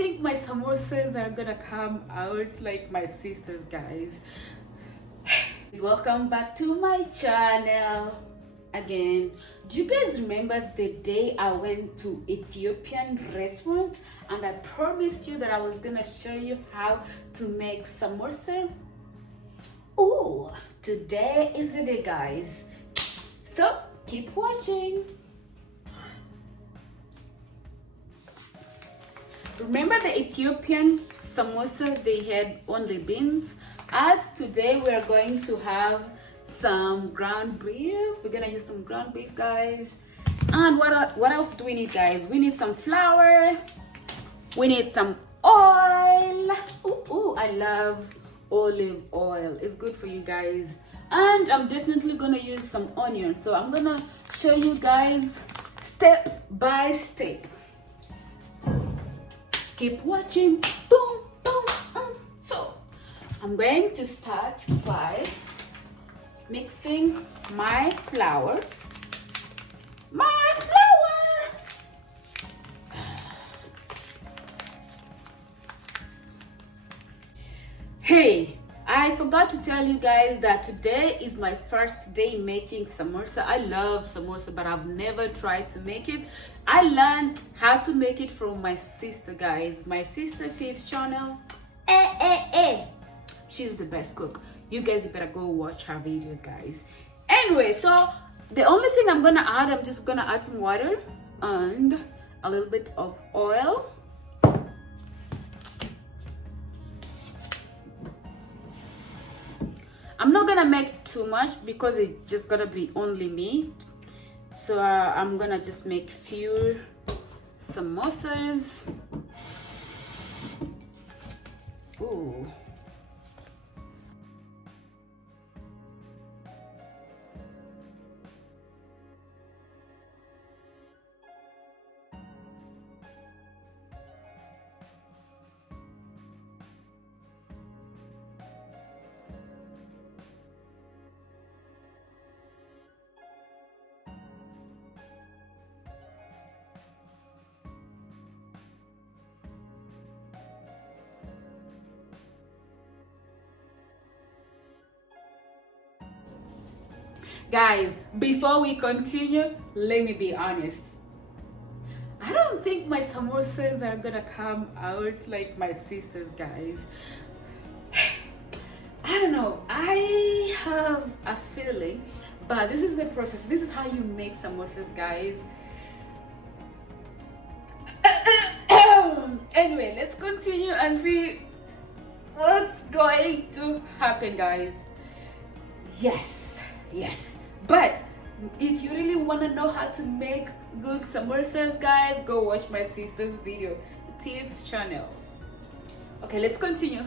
think my samosas are gonna come out like my sisters, guys. Welcome back to my channel again. Do you guys remember the day I went to Ethiopian restaurant and I promised you that I was gonna show you how to make samosa? Oh, today is the day, guys. So keep watching. Remember the Ethiopian samosa, they had only beans? As today we're going to have some ground beef. We're gonna use some ground beef, guys. And what else do we need, guys? We need some flour. We need some oil. Ooh, I love olive oil. It's good for you guys. And I'm definitely gonna use some onion. So I'm gonna show you guys step by step. Keep watching. Boom, boom, boom. So I'm going to start by mixing my flour. Hey, I forgot to tell you guys that today is my first day making samosa. I love samosa, but I've never tried to make it. I learned how to make it from my sister, guys. My sister Tiff channel. She's the best cook. You guys better go watch her videos, guys. Anyway, so the only thing I'm gonna add, I'm just gonna add some water and a little bit of oil. I'm not gonna make too much because it's just gonna be only me. So I'm gonna just make few samosas. Ooh. Guys, before we continue, let me be honest. I don't think my samosas are gonna come out like my sisters, guys. I don't know. I have a feeling, but this is the process. This is how you make samosas, guys. Anyway, let's continue and see what's going to happen, guys. Yes. But if you really want to know how to make good samosas, guys, go watch my sister's video, Tiff's channel. Okay, let's continue.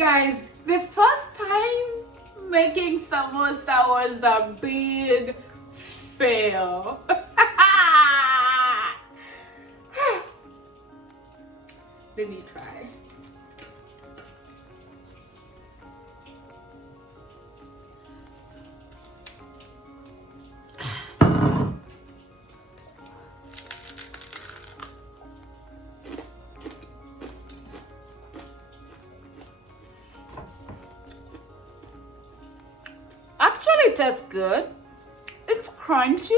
guys, the first time making samosa was a big fail. Let me try. Actually, it tastes good. It's crunchy.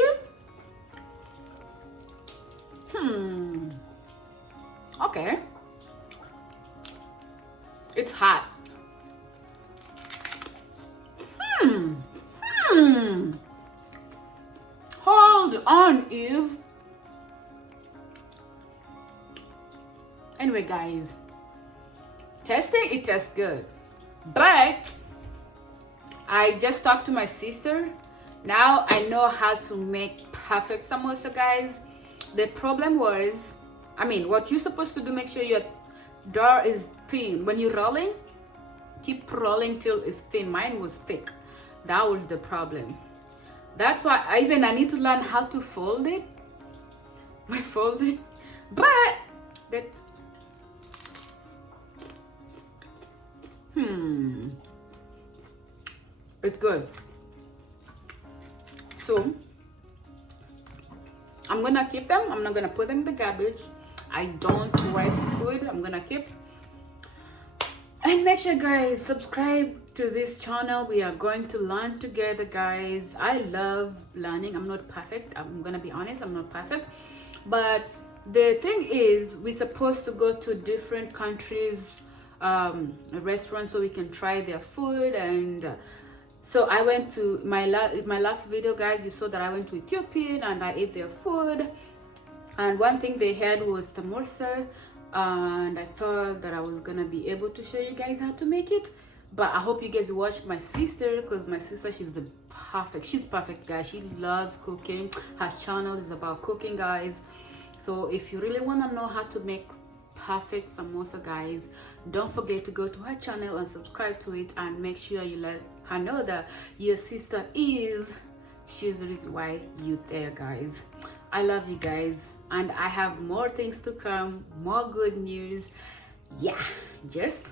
Okay. It's hot. Hold on, Eve. Anyway, guys, testing, it tastes good. But I just talked to my sister. Now I know how to make perfect samosa, guys. The problem was, what you're supposed to do, make sure your dough is thin. When you're rolling, keep rolling till it's thin. Mine was thick. That was the problem. That's why I need to learn how to fold it. But that it's good. So I'm gonna keep them. I'm not gonna put them in the garbage. I don't waste food. I'm gonna keep. And make sure, guys, subscribe to this channel. We are going to learn together, guys. I love learning. I'm not perfect. I'm gonna be honest, I'm not perfect. But the thing is, we're supposed to go to different countries, restaurants, so we can try their food. And so I went to my last video, guys. You saw that I went to Ethiopia and I ate their food. And one thing they had was samosa, and I thought that I was gonna be able to show you guys how to make it. But I hope you guys watch my sister, because my sister, she's perfect, guys. She loves cooking. Her channel is about cooking, guys. So if you really want to know how to make perfect samosa, guys, don't forget to go to her channel and subscribe to it, and make sure you let her know that your sister she's the reason why you're there, guys. I love you guys, and I have more things to come, more good news. Yeah, just